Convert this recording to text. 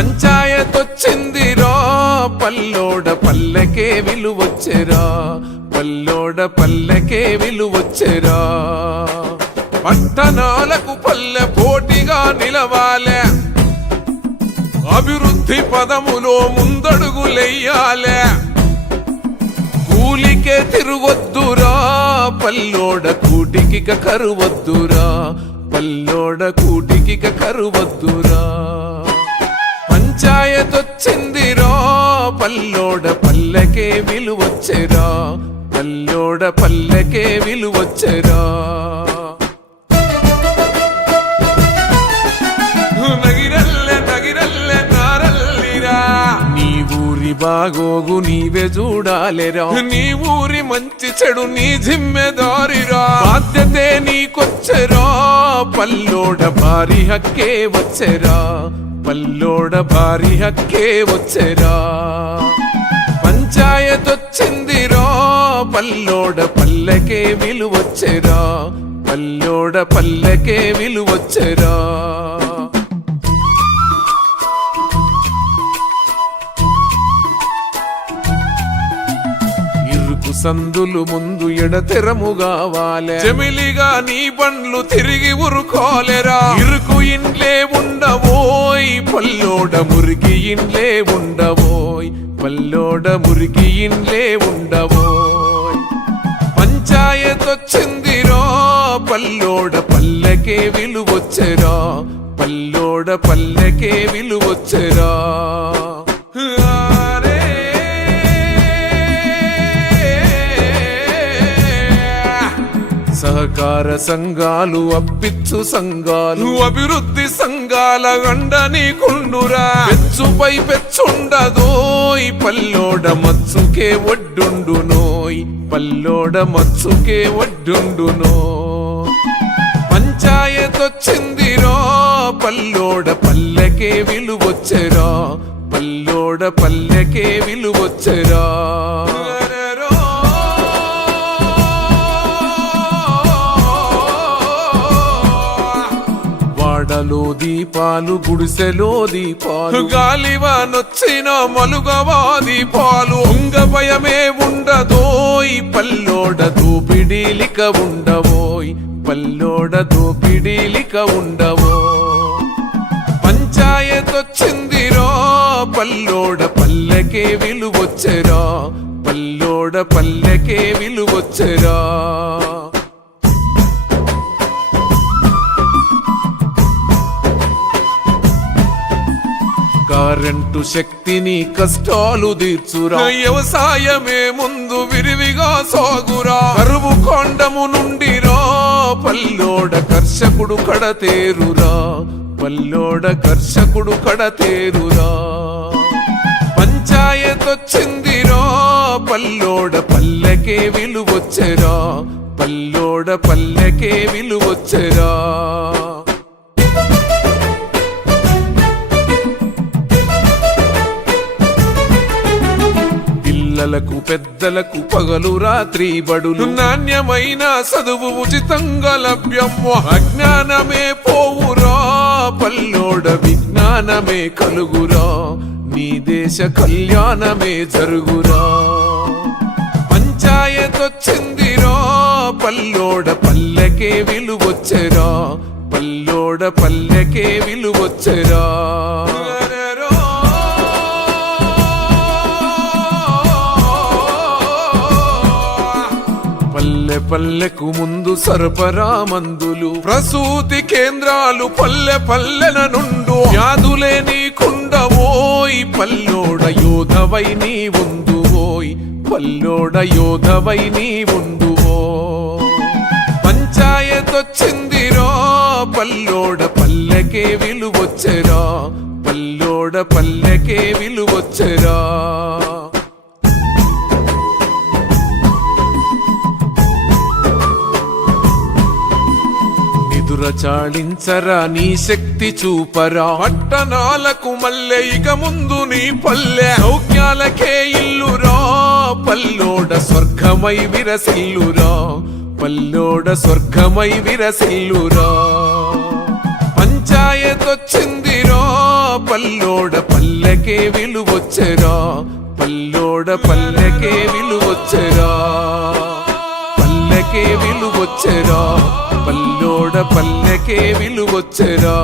పంచాయతొచ్చిందిరా పల్లోడ పల్లెకే విలువొచ్చెరా, పల్లోడ పల్లెకే విలువొచ్చెరా. పట్టణాలకు పల్లె పోటీగా నిలవాలే, అభివృద్ధి పదములో ముందడుగులెయ్యాలే. కూలికే తిరుగొద్దురా పల్లోడ కూటికి కరువొద్దురా, పల్లోడ కూటికి కరువొద్దురా. పంచాయతొచ్చిందిరా పల్లోడ పల్లెకే విలువొచ్చెరా, పల్లోడ పల్లెకే విలువొచ్చెరా. నగిరల్లె నగిరల్లె నారల్లిరా, నీ ఊరి బాగోగు నీవే చూడాలిరా, నీ ఊరి మంచి చెడు నీ జిమ్మెదారిరా. బాధ్యతే నీకొచ్చెరా పల్లోడ భారీ హక్కే వచ్చెరా, పల్లోడ భారీ హక్కే వచ్చెరా. పంచాయతొచ్చిందిరా పల్లోడ పల్లెకే విలువొచ్చెరా, పల్లోడ పల్లెకే విలువొచ్చెరా. ఇరుకు సందులు ముందు ఎడతెరము కావాలే, చెమిలిగా నీ బండ్లు తిరిగి ఉరుకోలేరా. ఇరుకు ఇండ్లే ఉండవోయ్ పల్లోడ మురికి ఇండ్లే ఉండవోయ్, పల్లోడ మురికి ఇండ్లే ఉండవోయ్. పంచాయతొచ్చిందిరా పల్లోడ పల్లెకే విలువొచ్చెరా, పల్లోడ పల్లెకే విలువొచ్చెరా. సహకార సంఘాలు అప్పిచ్చు సంఘాలు అభివృద్ధి సంఘాల గండ నీకుండురా. పెచ్చుపై పెచ్చుండదోయ్ పల్లోడ మచ్చుకే ఒడ్డుండునోయ్, పల్లోడ మచ్చుకే ఒడ్డుండునో. పంచాయతొచ్చిందిరా పల్లోడ పల్లెకే విలువొచ్చెరా, పల్లోడ పల్లెకే విలువొచ్చెరా. వాడలో దీపాలు గుడిసెలో దీపాలు, గాలివానొచ్చిన మలుగవా దీపాలు. ఉంగ భయమే ఉండదోయ్ పల్లోడ దోపిడీలిక ఉండవోయ్, పల్లోడ దోపిడీలిక ఉండవో. పంచాయతొచ్చిందిరా పల్లోడ పల్లెకే విలువొచ్చెరా, పల్లోడ పల్లెకే విలువొచ్చెరా. కరెంటు శక్తిని కష్టాలు తీర్చురా, వ్యవసాయమే ముందు విరివిగా సాగురా. కరువు కొండము నుండి రా పల్లోడ కర్షకుడు కడతేరురా, పల్లోడ కర్షకుడు కడతేరురా. పంచాయతొచ్చిందిరా పల్లోడ పల్లెకే విలువొచ్చెరా, పల్లోడ పల్లెకే విలువొచ్చెరా. పిల్లలకు పెద్దలకు పగలు రాత్రి బడులు, నాణ్యమైన చదువు ఉచితంగా లభ్యం. అజ్ఞానమే పోవురా పల్లోడ విజ్ఞానమే కలుగురా, నీ దేశ కళ్యాణమే జరుగురా. పంచాయతొచ్చిందిరా పల్లోడ పల్లెకే విలువొచ్చెరా, పల్లోడ పల్లెకే విలువొచ్చెరా. పల్లె పల్లెకు ముందు సరఫరా మందులు, ప్రసూతి కేంద్రాలు పల్లె పల్లెన నుండు. వ్యాధులే నీకుండవోయ్ పల్లోడ యోధవై నీ ఉందువోయ్, పల్లోడ యోధవై నీ ఉండువో. పంచాయతొచ్చిందిరా పల్లోడ పల్లెకే విలువొచ్చెరా, పల్లోడ పల్లెకే విలువొచ్చెరా. చాలించరా నీ శక్తి చూపరా, పట్టణాలకు మల్లె ఇక ముందు నీ పల్లె. సౌఖ్యాలకే ఇల్లురా పల్లోడ స్వర్గమై విరసిల్లురా, పల్లోడ స్వర్గమై విరసిల్లురా. పంచాయతొచ్చిందిరా పల్లోడ పల్లెకే విలువొచ్చెరా పల్లోడ పల్లెకే విలువొచ్చెరా పల్లెకే విలువొచ్చెరా పల్లోడ పల్లెకే విలువొచ్చెరా